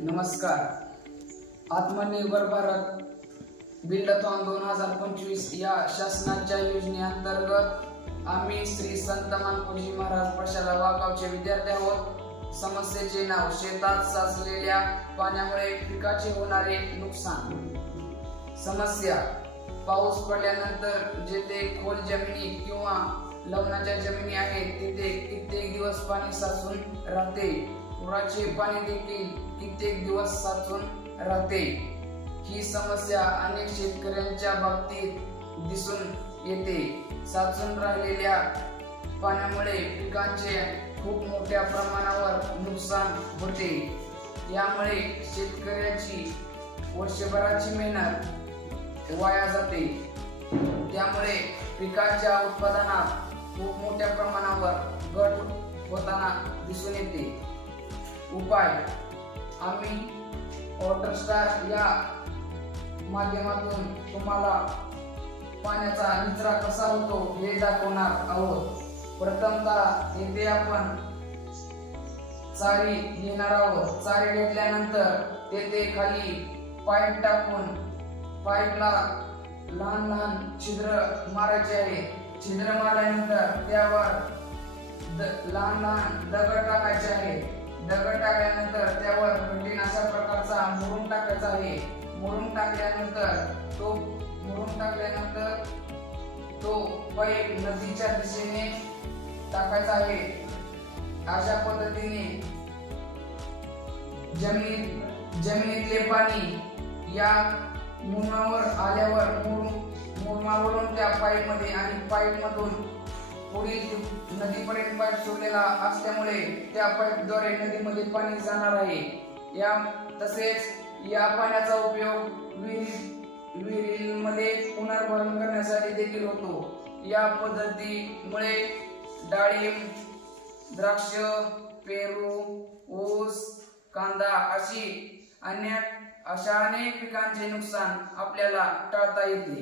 नमस्कार. आत्मनिर्भर भारत बिल्डथॉन 2025 या शासनाच्या योजनेअंतर्गत आम्ही श्री संत मानकोजी महाराज प्रशाला वाघगावचे विद्यार्थी आहोत. समस्येचे नाव शेतात साचलेल्या पाण्यामुळे पिकाचे होणारे नुकसान. समस्या: पाऊस पडल्यानंतर जेथे खोल जमिनी किंवा लवणाच्या जमिनी आहेत तिथे कित्येक दिवस पाणी साचून राहते. पुराचे पाणी देखील कित्येक दिवस साचून राहते. ही समस्या अनेक शेतकऱ्यांच्या बाबतीत दिसून येते. साचून राहिलेल्या पाण्यामुळे पिकांचे खूप मोठ्या प्रमाणावर नुकसान होते. यामुळे शेतकऱ्याची वर्षभराची मेहनत वाया जाते. त्यामुळे पिकाच्या उत्पादनात खूप मोठ्या प्रमाणावर घट होताना दिसून येते. उपाय: आम्ही वॉटरस्टार या माध्यमातून तुम्हाला पाण्याचा निचरा कसा होतो हे दाखवणार आहोत. प्रथमतः येथे आपण चारी घेणार आहोत. चारी घेतल्यानंतर तेथे खाली पाईप टाकून पाईपला लहान लहान छिद्र मारायचे आहे. छिद्र मारल्यानंतर त्यावर लहान लहान दगड टाकायचे आहे. दगड टाकल्यानंतर त्यावर कठीण अशा प्रकारचा मुरुम टाकायचा आहे. मुरुम टाकल्यानंतर तो पाईप नदीच्या दिशेने टाकायचा आहे. अशा पद्धतीने जमिनीतले पाणी या मुरुमावर आल्यावर मुरुमावरून त्या पाईप मध्ये आणि पाईप मधून पुढील नदीपर्यंत पाईप सोडलेला असल्यामुळे त्या पाईपद्वारे नदीमध्ये पाणी जाणार आहे. तसेच या पाण्याचा उपयोग विहिरीमध्ये पुनर्भरण करण्यासाठी देखील होतो. या पद्धतीमुळे डाळिंब, द्राक्ष, पेरू, ऊस, कांदा अशा अनेक पिकांचे नुकसान आपल्याला टाळता येते.